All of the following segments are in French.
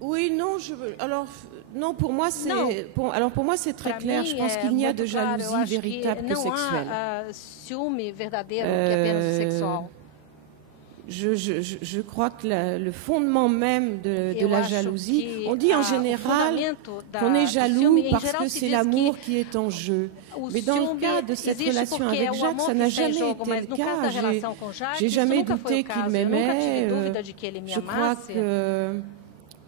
Oui, non, alors non, pour moi Não. c'est alors pour moi c'est très Para clair. mim Je pense é qu'il n'y a muito de claro. Eu jalousie acho que véritable que não sexuelle. há ciúme verdadeiro que apenas o sexual. Je crois que le fondement même de Eu la acho jalousie, que on dit en o général fundamento qu'on est do jaloux ciúme, em parce geral, que se c'est diz l'amour qui est en jeu. o Mais dans le ciúme cas de cette existe relation porque avec é o Jacques, amor ça que n'a está em jamais jogo, été mas le no caso da cas. relação com Jacques, J'ai isso jamais nunca foi douté o qu'il caso. Eu nunca tive m'aimait. dúvida de que ele me Je crois amasse. que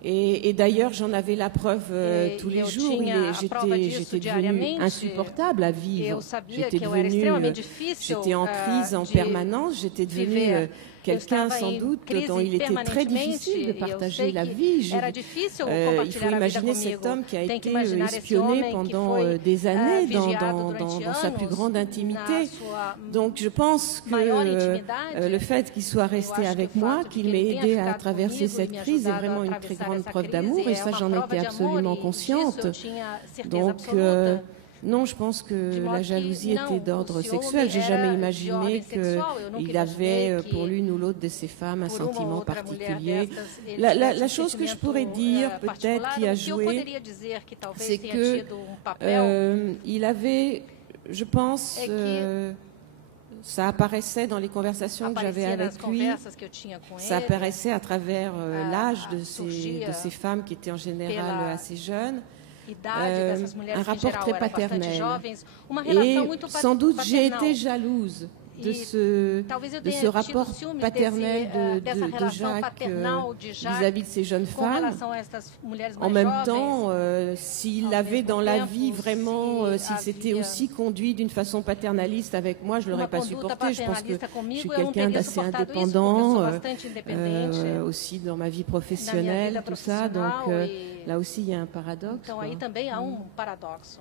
et d'ailleurs, j'en avais la preuve tous les eu jours. tinha a prova disso J'étais devenue diariamente. insupportable à Eu vivre. sabia J'étais que eu era extremamente difícil j'étais en crise en de permanence. J'étais devenue viver. quelqu'un Eu estava sans em doute crise dont il était très permanentemente, difficile de e eu partager sei la que vie. era difícil Il faut compartilhar a vida imaginer comigo. cet homme qui a Tem que été imaginar esse espionné homem que pendant foi des années vigiado durante dans sa plus anos grande na intimité. sua Donc je pense que maior intimidade. le fait qu'il soit resté Eu acho avec que o moi, fato de qu'il que ele m'ait tenha aidé à ficado traverser comigo e cette me crise est ajudado a vraiment une très atravessar grande essa preuve crise d'amour, et é ça uma j'en prova étais de amor, absolument e consciente. disso eu tinha certeza Donc absoluta. non, je pense que De modo la que jalousie não, était d'ordre o ciúme sexuel. J'ai era jamais de imaginé ordem sexual. Eu nunca qu'il avait imaginei que pour l'une ou l'autre de ses femmes un por uma ou sentiment outra mulher particulier. destas ele tivesse La chose que je pourrais dire, peut-être, qui a o que eu joué, poderia dizer que talvez c'est tenha que tido papel il avait, je pense, é que ça apparaissait dans les conversations que j'avais aparecia nas avec lui. conversas que eu tinha com Ça ele, apparaissait à travers l'âge de surgia ces femmes qui étaient en général pela assez jeunes. idade dessas mulheres un que em rapport geral très eram bastante paternel. jovens, uma relação Et muito sans doute j'ai paternal. été jalouse de Talvez eu ce tenha rapport tido ciúmes paternel dessa de relação Jacques paternal de Jacques vis-à-vis de ces jeunes com femmes. relação a estas mulheres En mais même jovens. temps, s'il Ao avait mesmo dans la tempo, vie vraiment, se s'il s'était havia aussi conduit d'une façon paternaliste avec moi, je ne l'aurais uma pas conduta supporté. Je pense que paternalista je comigo, suis eu não quelqu'un teria d'assez suportado isso, porque eu indépendant, sou bastante independente aussi dans ma vie na minha professionnelle, vida tout ça. Donc profissional, e là aussi, il y a un paradoxe. então aí quoi. também há um paradoxo.